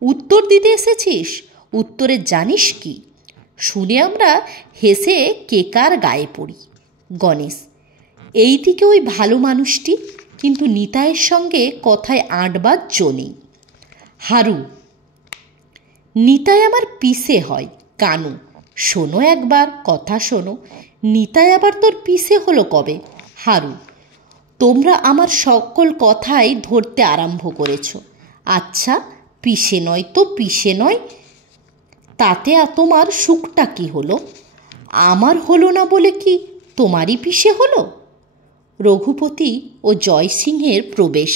উত্তর দিতে এসেছিস, উত্তরে জানিস কি? শুনে আমরা হেসে কেকার গায়ে পড়ি। গণেশ, এই দিকে ওই ভালো মানুষটি, কিন্তু নিতাইয়ের সঙ্গে কথায় আঁটবার জো নেই। হারু, নিতাই আমার পিসে হয়। কানু, শোনো একবার, কথা শোনো। নিতাই আবার তোর পিসে হলো কবে? হারু, তোমরা আমার সকল কথাই ধরতে আরম্ভ করেছ। আচ্ছা, পিসে নয় তো পিসে নয়, তাতে তোমার সুখটা কি হলো? আমার হলো না বলে কি তোমারই পিসে হলো? রঘুপতি ও জয়সিংহের প্রবেশ।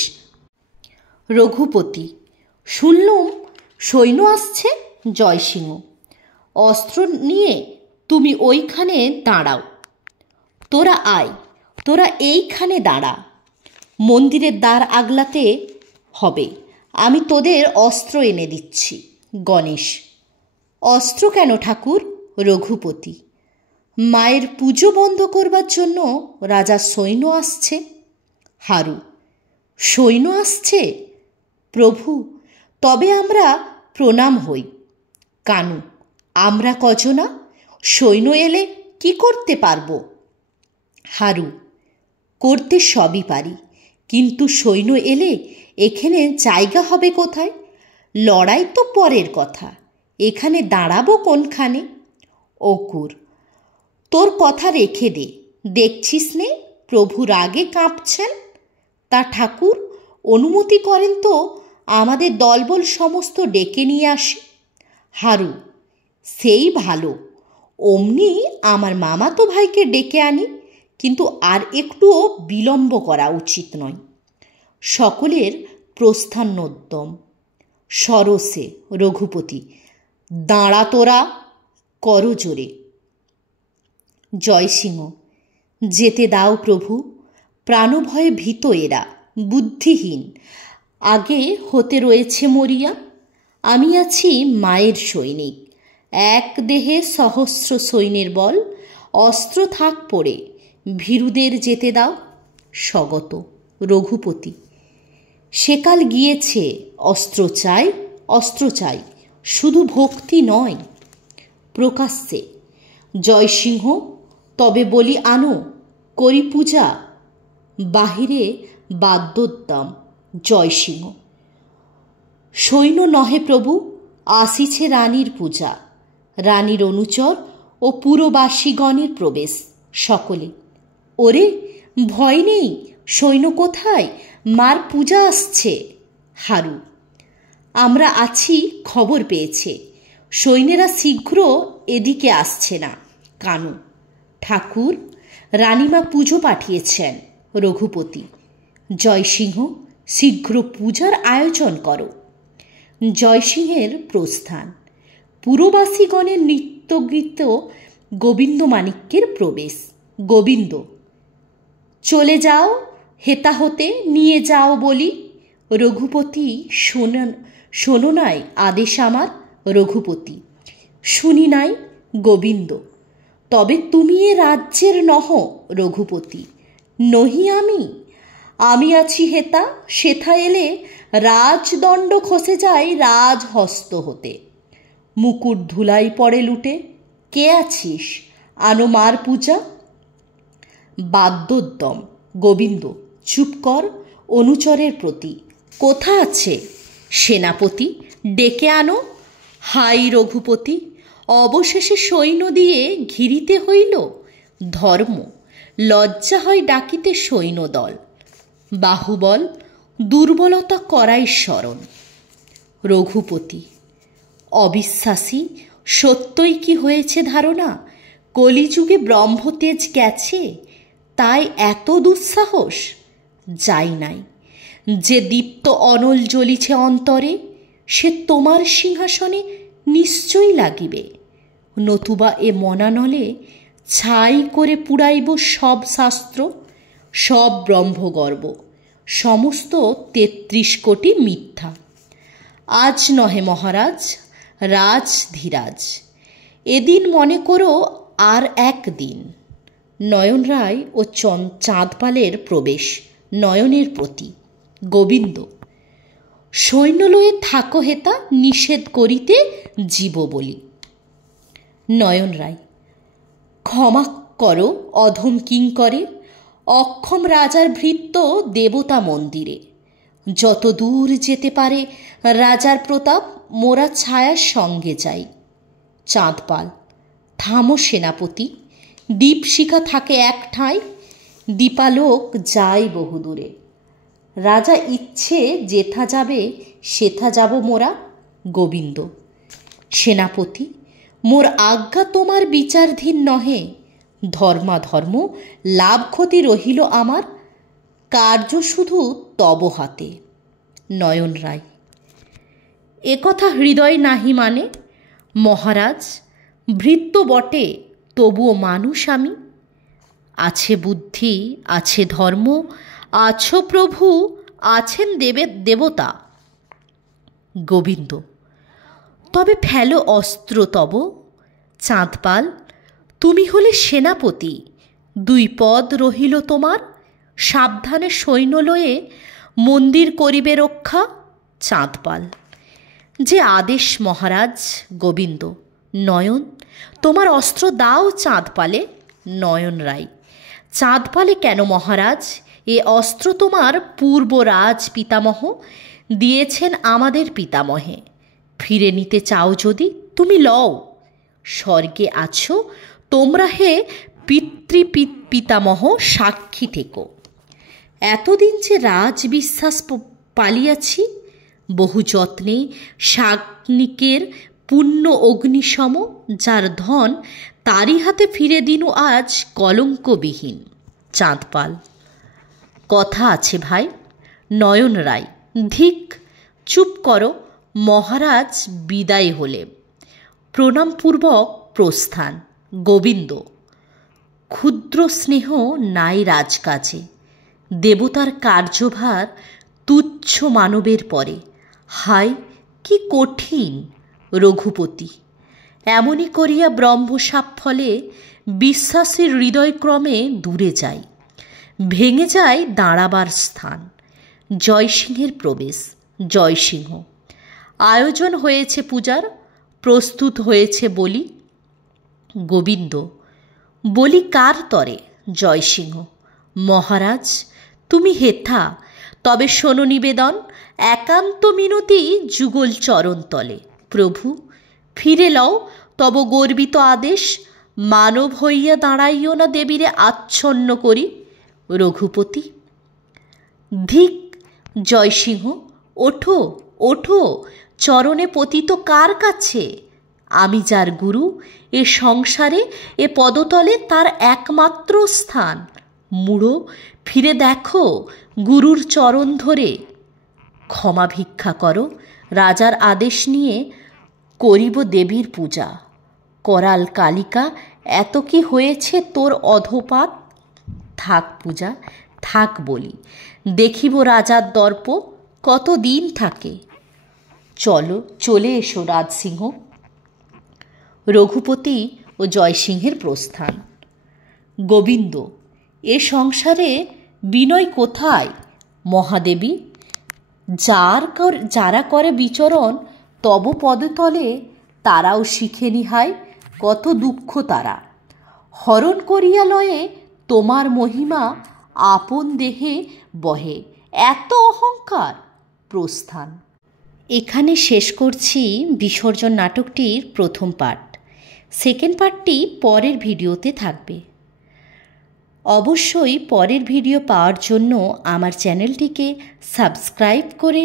রঘুপতি, শুনলুম সৈন্য আসছে। জয়সিংহ, অস্ত্র নিয়ে তুমি ওইখানে দাঁড়াও। তোরা আয়, তোরা এইখানে দাঁড়া, মন্দিরের দ্বার আগলাতে হবে, আমি তোদের অস্ত্র এনে দিচ্ছি। গণেশ, অস্ত্র কেন ঠাকুর? রঘুপতি, মায়ের পুজো বন্ধ করবার জন্য রাজার সৈন্য আসছে। হারু: সৈন্য আসছে? প্রভু, তবে আমরা প্রণাম হই। কানু: আমরা কজনা? সৈন্য এলে কি করতে পারব? হারু: করতে সবই পারি, কিন্তু সৈন্য এলে এখানে জায়গা হবে কোথায়? লড়াই তো পরের কথা, এখানে দাঁড়াবো কোনখানে? অকুর: তোর কথা রেখে দে, দেখছিস নে প্রভু রাগে কাঁপছেন। তা ঠাকুর অনুমতি করেন তো আমাদের দলবল সমস্ত ডেকে নিয়ে আসি। হারু: সেই ভালো, অমনি আমার মামাতো ভাইকে ডেকে আনি, কিন্তু আর একটুও বিলম্ব করা উচিত নয়। সকলের প্রস্থানোদ্যম। সরসে রঘুপতি: দাঁড়া তোরা, করো জোরে। জয়সিংহ: যেতে দাও প্রভু, প্রাণভয়ে ভীত এরা, বুদ্ধিহীন, আগে হতে রয়েছে মরিয়া। আমি আছি মায়ের সৈনিক, এক দেহে সহস্র সৈন্যের বল, অস্ত্র থাক পড়ে, ভীরুদের যেতে দাও। স্বগত রঘুপতি: সেকাল গিয়েছে, অস্ত্র চাই, অস্ত্র চাই, শুধু ভক্তি নয়। প্রকাশ্যে জয়সিংহ: তবে বলি আনো, করি পূজা। বাহিরে বাদ্যোদ্যম। জয়সিংহ: সৈন্য নহে প্রভু, আসিছে রানীর পূজা, রানীর অনুচর ও পুরবাসীগণের প্রবেশ। সকলে: ওরে ভয় নেই, সৈন্য কোথায়? মার পূজা আসছে। হারু: আমরা আছি, খবর পেয়েছে, সৈন্যেরা শীঘ্র এদিকে আসছে না। কানু: ঠাকুর, রানীমা পুজো পাঠিয়েছেন। রঘুপতি: জয়সিংহ, শীঘ্র পূজার আয়োজন করো। জয়সিংহের প্রস্থান। পুরবাসীগণের নৃত্যগীত, গোবিন্দমাণিক্যের প্রবেশ। গোবিন্দ: চলে যাও, হেতা হতে নিয়ে যাও বলি। রঘুপতি: শোনো নাই আদেশ আমার। রঘুপতি: শুনি নাই। গোবিন্দ: তবে তুমি এ রাজ্যের নহ। রঘুপতি: নহি আমি, আমি আছি হেতা, সেথা এলে রাজদণ্ড খসে যায় রাজহস্ত হতে। মুকুট ধুলাই পড়ে লুটে, কে আছিস? আনো মার পূজা। বাদ্যোদ্যম। গোবিন্দ: চুপ কর, অনুচরের প্রতি। কোথা আছে? সেনাপতি: ডেকে আনো। হাই রঘুপতি, অবশেষে সৈন্য দিয়ে ঘিরিতে হইল। ধর্ম, লজ্জা হয় ডাকিতে সৈন্যদল। বাহুবল, দুর্বলতা করাই স্মরণ। রঘুপতি: অবিশ্বাসী, সত্যই কি হয়েছে ধারণা? কলিযুগে ব্রহ্মতেজ গেছে, তাই এত দুঃসাহস? যাই নাই, যে দীপ্ত অনল জ্বলিছে অন্তরে, সে তোমার সিংহাসনে নিশ্চয়ই লাগিবে। নতুবা এ মনানলে ছাই করে পুড়াইব সব শাস্ত্র, সব ব্রহ্মগর্ব, সমস্ত 33 কোটি মিথ্যা। আজ নহে মহারাজ, রাজ ধীরাজ, এদিন মনে করো আর একদিন। নয়ন রায় ও চাঁদপালের প্রবেশ। নয়নের প্রতি। গোবিন্দ: সৈন্য লয়ে থাকো হেতা, নিষেধ করিতে জীব বলি। নয়ন রায়: ক্ষমা করো অধম কিঙ্করে, অক্ষম রাজার ভৃত্য দেবতা মন্দিরে। যত দূর যেতে পারে রাজার প্রতাপ, মোরা ছায়ার সঙ্গে যাই। চাঁদপাল: থামো সেনাপতি, দীপশিখা থাকে এক ঠাঁই, দীপালোক যায় বহুদূরে। রাজা ইচ্ছে যেথা যাবে সেথা যাব মোরা। গোবিন্দ: সেনাপতি, মোর আজ্ঞা তোমার বিচারধীন নহে। ধর্মাধর্ম লাভ ক্ষতি রহিল আমার, কার্য শুধু তব হাতে। নয়ন রায়: একথা হৃদয় নাহি মানে। মহারাজ, ভৃত্য বটে, তবুও মানুষ আমি। আছে বুদ্ধি, আছে ধর্ম, আছো প্রভু, আছেন দেবতা। গোবিন্দ: তবে ফেলো অস্ত্র তব। চাঁদপাল: তুমি হলে সেনাপতি, 2 পদ রহিল তোমার, সাবধানে সৈন্য লয়ে মন্দির করিবে রক্ষা। চাঁদপাল: যে আদেশ মহারাজ। গোবিন্দ: নয়ন, তোমার অস্ত্র দাও চাঁদপালে। নয়ন রায়: চাঁদপালে কেন মহারাজ? এ অস্ত্র তোমার পূর্বরাজ পিতামহ দিয়েছেন আমাদের পিতামহে। ফিরে নিতে চাও যদি তুমি লও। স্বর্গে আছো তোমরা হে পিতামহ, সাক্ষী থেকো। এতদিন যে রাজবিশ্বাস পালিয়াছি, বহু যত্নে শাগ্নিকের পুণ্য অগ্নিসম, যার ধন তারই হাতে ফিরে দিনু আজ কলঙ্কবিহীন। চাঁদপাল: কথা আছে ভাই। নয়ন রায়: ধিক, চুপ করো, মহারাজ বিদায় হলে। প্রণামপূর্বক প্রস্থান। গোবিন্দ: ক্ষুদ্র স্নেহ নাই রাজকাজে, দেবতার কার্যভার তুচ্ছ মানবের পরে। হায় কি কঠিন! রঘুপতি: এমনি করিয়া ব্রহ্মশাপ ফলে বিশ্বাসের হৃদয়ক্রমে দূরে যায়, ভেঙে যায় দাঁড়াবার স্থান। জয়সিংহের প্রবেশ। জয়সিংহ: আয়োজন হয়েছে পূজার, প্রস্তুত হয়েছে বলি। গোবিন্দ: বলি কার তরে? জয়সিংহ: মহারাজ তুমি হেথা, তবে শোনো নিবেদন, একান্ত মিনতি যুগল চরণ তলে। প্রভু ফিরে লও তব গর্বিত আদেশ, মানব হইয়া দাঁড়াইও না দেবীরে আচ্ছন্ন করি। রঘুপতি: ধিক! জয়সিংহ: ওঠো ওঠো, চরণে পতিত কার কাছে? আমি যার গুরু, এ সংসারে এ পদতলে তার একমাত্র স্থান। মুড়ো ফিরে দেখো গুরুর চরণ ধরে। ক্ষমা ভিক্ষা করো, রাজার আদেশ নিয়ে করিব দেবীর পূজা। করাল কালিকা, এত কি হয়েছে তোর অধপাত? থাক পূজা, থাক বলি, দেখিব রাজার দর্প কত দিন থাকে। চলো, চলে এসো রাজসিংহ। রঘুপতি ও জয়সিংহের প্রস্থান। গোবিন্দ: এ সংসারে বিনয় কোথায় মহাদেবী? যারা করে বিচরণ তব পদতলে, তারাও শিখে নিহায় কত দুঃখ তারা। হরণ করিয়া লয়ে তোমার মহিমা, আপন দেহে বহে এত অহংকার। প্রস্থান। এখানে শেষ করছি বিসর্জন নাটকটির প্রথম পার্ট। সেকেন্ড পার্টটি পরের ভিডিওতে থাকবে। অবশ্যই পরের ভিডিও পাওয়ার জন্য আমার চ্যানেলটিকে সাবস্ক্রাইব করে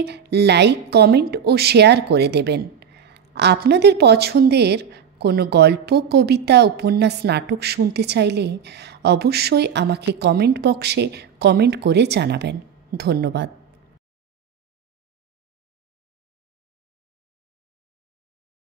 লাইক, কমেন্ট ও শেয়ার করে দেবেন। আপনাদের পছন্দের কোনো গল্প, কবিতা, উপন্যাস, নাটক শুনতে চাইলে অবশ্যই আমাকে কমেন্ট বক্সে কমেন্ট করে জানাবেন। ধন্যবাদ।